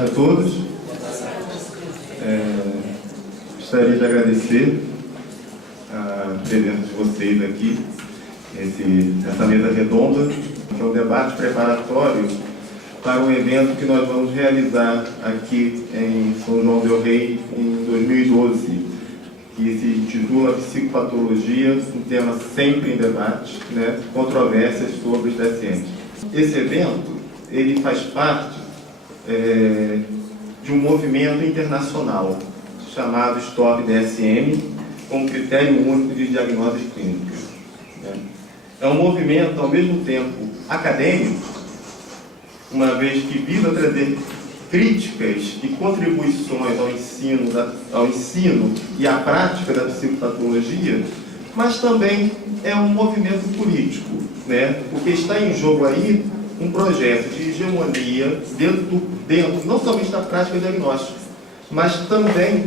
tarde a todos. Gostaria de agradecer a presença de vocês aqui, nessa mesa redonda, que é um debate preparatório para um evento que nós vamos realizar aqui em São João del Rei em 2012, que se intitula Psicopatologia, um tema sempre em debate, controvérsias sobre os DSM. Esse evento ele faz parte de um movimento internacional chamado Stop DSM, com critério único de diagnósticos clínicos. É um movimento, ao mesmo tempo, acadêmico, uma vez que visa trazer críticas e contribuições ao ensino e à prática da psicopatologia, mas também é um movimento político, porque está em jogo aí um projeto de hegemonia dentro não somente da prática diagnóstica, mas também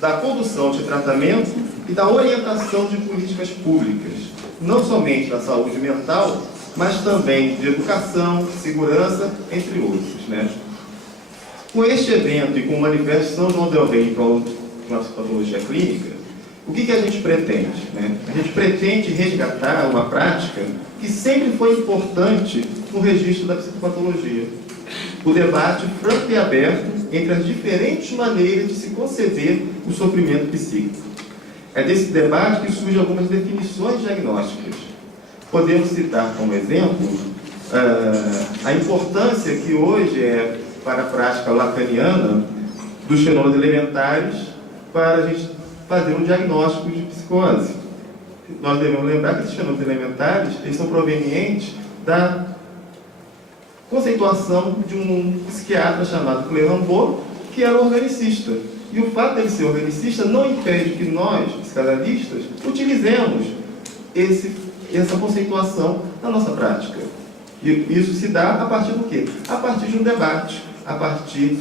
da condução de tratamento e da orientação de políticas públicas, não somente da saúde mental, mas também de educação, segurança, entre outros. Com este evento e com o Manifesto São João del Rei para a Psicopatologia Clínica, o que a gente pretende? A gente pretende resgatar uma prática que sempre foi importante no registro da psicopatologia. O debate franco e aberto entre as diferentes maneiras de se conceber o sofrimento psíquico. É desse debate que surgem algumas definições diagnósticas. Podemos citar como exemplo a importância que hoje é para a prática lacaniana dos fenômenos elementares para a gente fazer um diagnóstico de psicose. Nós devemos lembrar que esses fenômenos elementares eles são provenientes da conceituação de um psiquiatra chamado Clérambault, que era organicista. E o fato dele ser organicista não impede que nós, psicanalistas, utilizemos essa conceituação na nossa prática. E isso se dá a partir do quê? A partir de um debate, a partir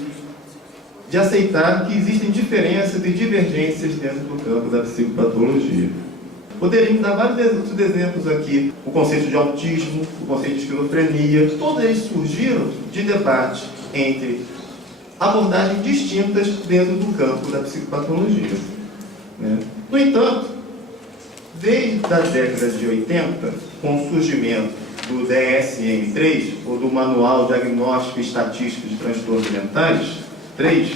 de aceitar que existem diferenças e divergências dentro do campo da psicopatologia. Poderíamos dar vários exemplos aqui. O conceito de autismo, o conceito de esquizofrenia, todos eles surgiram de debate entre abordagens distintas dentro do campo da psicopatologia. No entanto, desde a década de 80, com o surgimento do DSM-3, ou do Manual Diagnóstico e Estatístico de Transtornos Mentais, 3,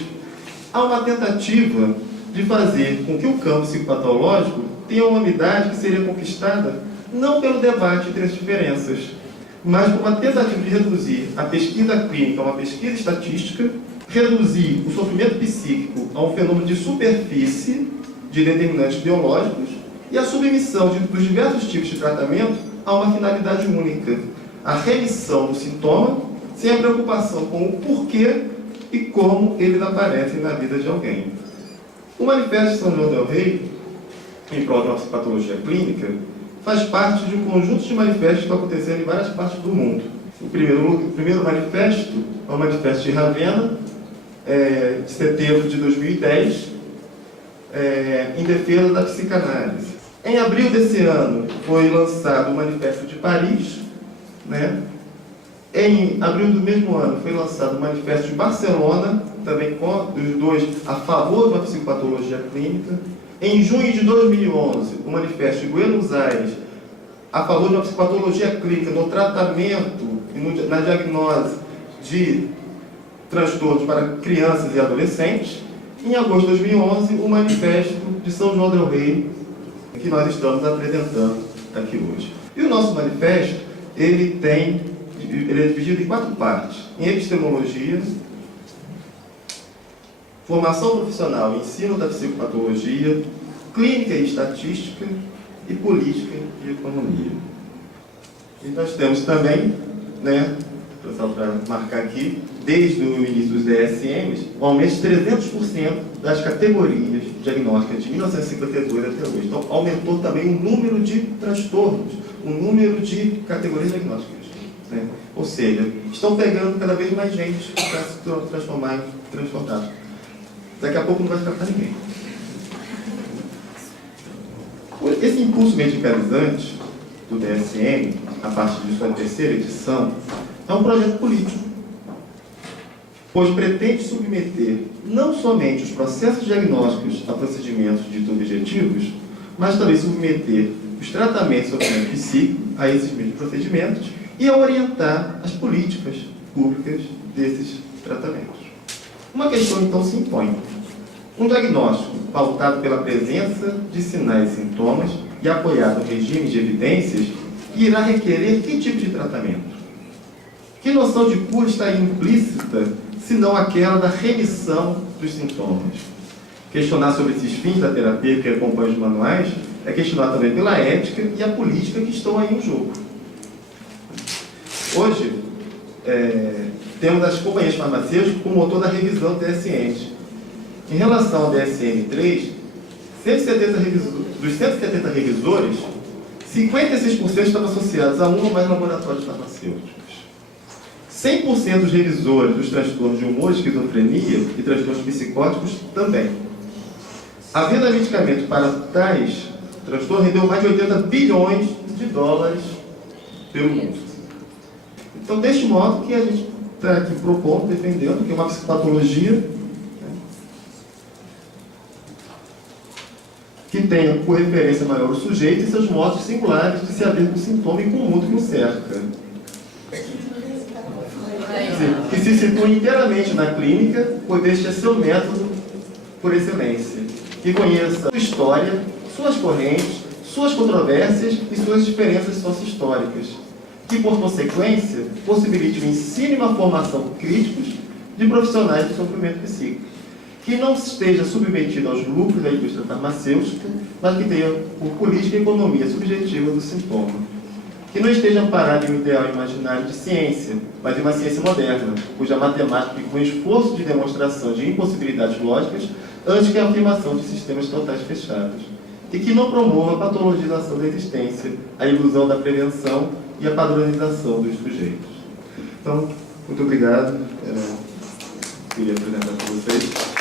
há uma tentativa de fazer com que o campo psicopatológico tenha uma unidade que seria conquistada não pelo debate entre as diferenças, mas por uma tentativa de reduzir a pesquisa clínica a uma pesquisa estatística, reduzir o sofrimento psíquico a um fenômeno de superfície de determinantes biológicos e a submissão dos diversos tipos de tratamento a uma finalidade única, a remissão do sintoma, sem a preocupação com o porquê e como eles aparecem na vida de alguém. O Manifesto de São João del Rei, em prol da psicopatologia clínica, faz parte de um conjunto de manifestos que estão acontecendo em várias partes do mundo. O primeiro manifesto é o Manifesto de Ravenna, de setembro de 2010, em defesa da psicanálise. Em abril desse ano foi lançado o Manifesto de Paris, Em abril do mesmo ano foi lançado o Manifesto de Barcelona, também com os dois a favor da psicopatologia clínica. Em junho de 2011, o Manifesto de Buenos Aires, a favor da psicopatologia clínica no tratamento e na diagnose de transtornos para crianças e adolescentes. Em agosto de 2011, o Manifesto de São João del Rei, que nós estamos apresentando aqui hoje. E o nosso manifesto, ele é dividido em 4 partes: em epistemologia, formação profissional e ensino da psicopatologia, clínica e estatística e política e economia. E nós temos também, só para marcar aqui, desde o início dos DSMs, um aumento de 300% das categorias diagnósticas de 1952 até hoje. Então, aumentou também o número de transtornos, o número de categorias diagnósticas. Ou seja, estão pegando cada vez mais gente para se transformar em transtornado. Daqui a pouco não vai tratar ninguém. Esse impulso medicalizante do DSM, a partir de sua terceira edição, é um projeto político. pois pretende submeter não somente os processos diagnósticos a procedimentos dito objetivos, mas também submeter os tratamentos sobre o psíquico a esses mesmos procedimentos e a orientar as políticas públicas desses tratamentos. Uma questão, então, se impõe. Um diagnóstico pautado pela presença de sinais e sintomas e apoiado no regime de evidências irá requerer que tipo de tratamento? Que noção de cura está implícita, se não aquela da remissão dos sintomas? Questionar sobre esses fins da terapia que acompanham os manuais é questionar também pela ética e a política que estão aí em jogo. Hoje, temos as companhias farmacêuticas como motor da revisão do DSM. Em relação ao DSM-3, dos 170 revisores, 56% estavam associados a um ou mais laboratórios farmacêuticos. 100% dos revisores dos transtornos de humor, esquizofrenia e transtornos psicóticos também. A venda de medicamentos para tais transtornos rendeu mais de 80 bilhões de dólares pelo mundo. Então, deste modo que a gente está aqui propondo, defendendo, que é uma psicopatologia que tenha por referência maior o sujeito e seus modos singulares de se haver com o sintoma e com o mundo que o cerca. Que se situa inteiramente na clínica, pois este é seu método por excelência. Que conheça sua história, suas correntes, suas controvérsias e suas diferenças socio-históricas. Que, por consequência, possibilite o ensino e uma formação críticos de profissionais do sofrimento psíquico. Que não esteja submetido aos lucros da indústria farmacêutica, mas que tenha por política e economia subjetiva do sintoma. Que não esteja amparado em um ideal imaginário de ciência, mas em uma ciência moderna, cuja matemática fica com esforço de demonstração de impossibilidades lógicas antes que a afirmação de sistemas totais fechados. E que não promova a patologização da existência, a ilusão da prevenção e a padronização dos sujeitos. Então, muito obrigado. Queria apresentar para vocês.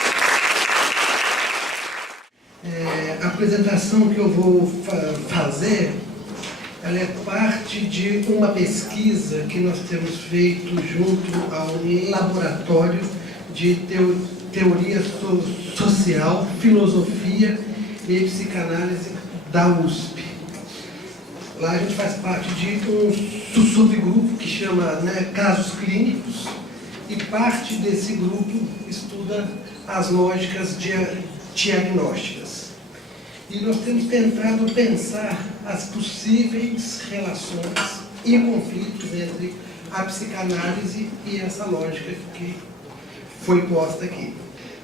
A apresentação que eu vou fazer, ela é parte de uma pesquisa que nós temos feito junto ao Laboratório de Teoria Social, Filosofia e Psicanálise da USP. Lá a gente faz parte de um subgrupo que chama Casos Clínicos, e parte desse grupo estuda as lógicas diagnósticas. E nós temos tentado pensar as possíveis relações e conflitos entre a psicanálise e essa lógica que foi posta aqui.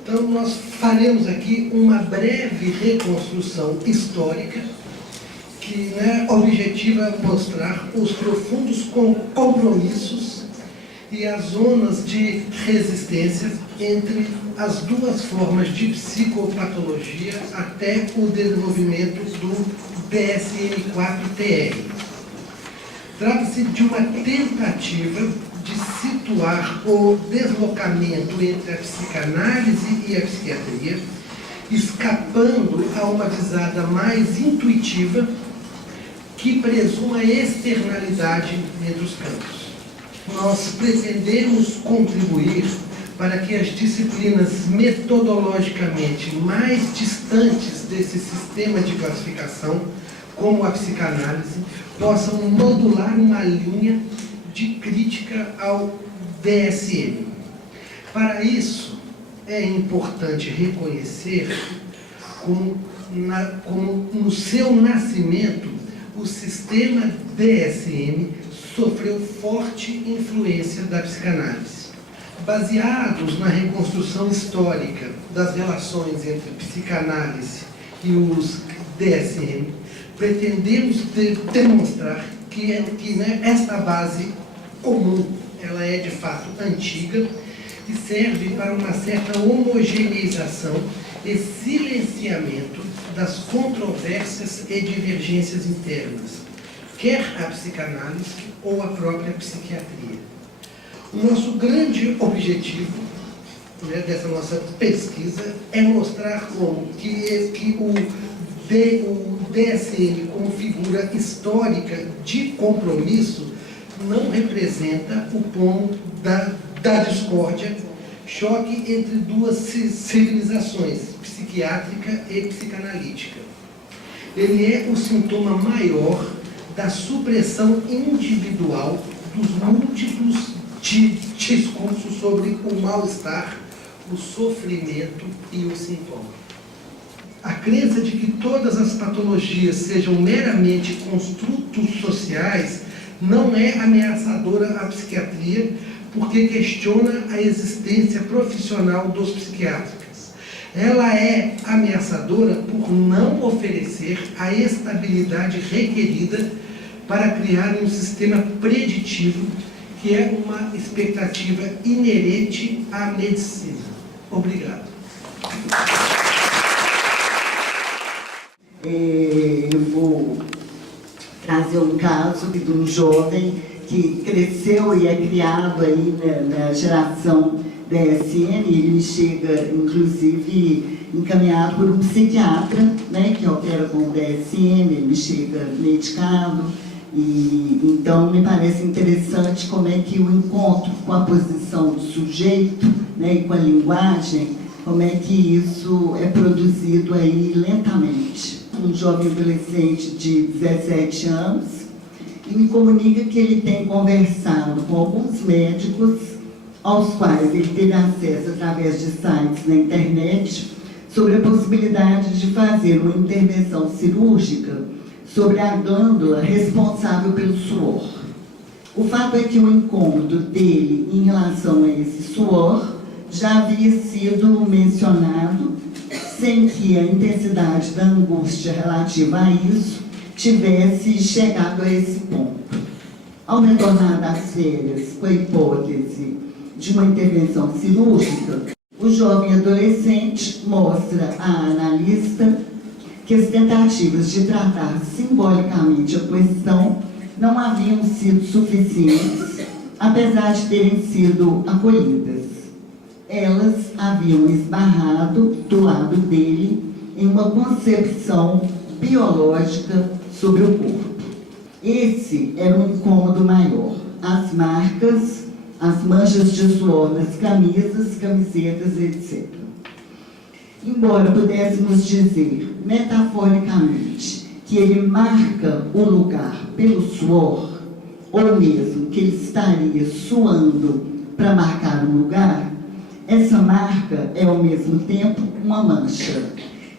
Então, nós faremos aqui uma breve reconstrução histórica que objetiva mostrar os profundos compromissos e as zonas de resistência entre as duas formas de psicopatologia até o desenvolvimento do DSM-4-TR. Trata-se de uma tentativa de situar o deslocamento entre a psicanálise e a psiquiatria, escapando a uma visada mais intuitiva que presuma a externalidade entre os campos. Nós pretendemos contribuir para que as disciplinas metodologicamente mais distantes desse sistema de classificação, como a psicanálise, possam modular uma linha de crítica ao DSM. Para isso, é importante reconhecer como no seu nascimento, o sistema DSM sofreu forte influência da psicanálise. Baseados na reconstrução histórica das relações entre psicanálise e os DSM, pretendemos demonstrar que esta base comum, ela é de fato antiga e serve para uma certa homogeneização e silenciamento das controvérsias e divergências internas, quer a psicanálise ou a própria psiquiatria. O nosso grande objetivo dessa nossa pesquisa é mostrar como que o DSM, como figura histórica de compromisso, não representa o ponto da discórdia choque entre duas civilizações, psiquiátrica e psicanalítica. Ele é o sintoma maior da supressão individual dos múltiplos discursos sobre o mal-estar, o sofrimento e o sintoma. A crença de que todas as patologias sejam meramente construtos sociais não é ameaçadora à psiquiatria, porque questiona a existência profissional dos psiquiatras. Ela é ameaçadora por não oferecer a estabilidade requerida para criar um sistema preditivo, que é uma expectativa inerente à medicina. Obrigado. Eu vou trazer um caso de um jovem que cresceu e é criado aí na geração DSM. Ele me chega, inclusive, encaminhado por um psiquiatra, né, que opera com o DSM. Ele me chega medicado. E então me parece interessante como é que o encontro com a posição do sujeito, né, e com a linguagem, como é que isso é produzido aí lentamente. Um jovem adolescente de 17 anos e me comunica que ele tem conversado com alguns médicos aos quais ele teve acesso através de sites na internet sobre a possibilidade de fazer uma intervenção cirúrgica sobre a glândula responsável pelo suor. O fato é que o incômodo dele em relação a esse suor já havia sido mencionado, sem que a intensidade da angústia relativa a isso tivesse chegado a esse ponto. Ao retornar das férias com a hipótese de uma intervenção cirúrgica, o jovem adolescente mostra à analista que as tentativas de tratar simbolicamente a questão não haviam sido suficientes, apesar de terem sido acolhidas. Elas haviam esbarrado do lado dele em uma concepção biológica sobre o corpo. Esse era um incômodo maior. As marcas, as manchas de suor nas camisas, camisetas, etc. Embora pudéssemos dizer, metaforicamente, que ele marca o lugar pelo suor, ou mesmo que ele estaria suando para marcar um lugar, essa marca é, ao mesmo tempo, uma mancha.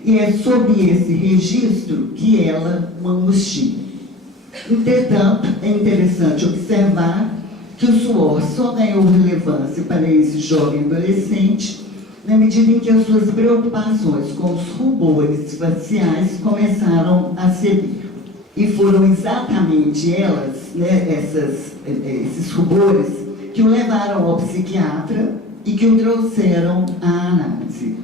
E é sob esse registro que ela o angustia. Entretanto, é interessante observar que o suor só ganhou relevância para esse jovem adolescente na medida em que as suas preocupações com os rubores faciais começaram a ceder. E foram exatamente elas, né, esses rubores, que o levaram ao psiquiatra e que o trouxeram à análise.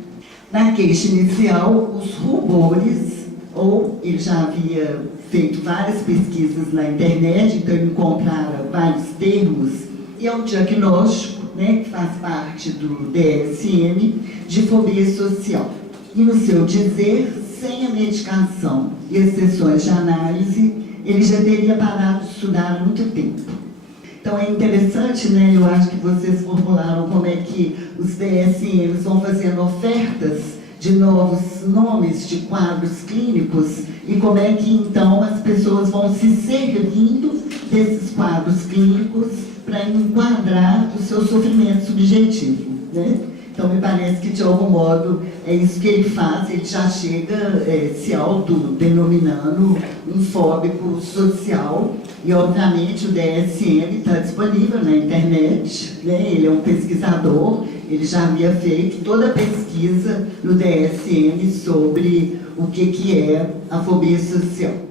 Na queixa inicial, os rubores, ou ele já havia feito várias pesquisas na internet, então ele encontrara vários termos, e é um diagnóstico, né, que faz parte do DSM, de fobia social. E no seu dizer, sem a medicação e as sessões de análise, ele já teria parado de estudar há muito tempo. Então é interessante, né, eu acho que vocês formularam como é que os DSMs vão fazendo ofertas de novos nomes de quadros clínicos e como é que então as pessoas vão se servindo desses quadros clínicos para enquadrar o seu sofrimento subjetivo, né? Então me parece que de algum modo é isso que ele faz, ele já chega se autodenominando um fóbico social e obviamente o DSM está disponível na internet, né? Ele é um pesquisador, ele já havia feito toda a pesquisa no DSM sobre o que é a fobia social.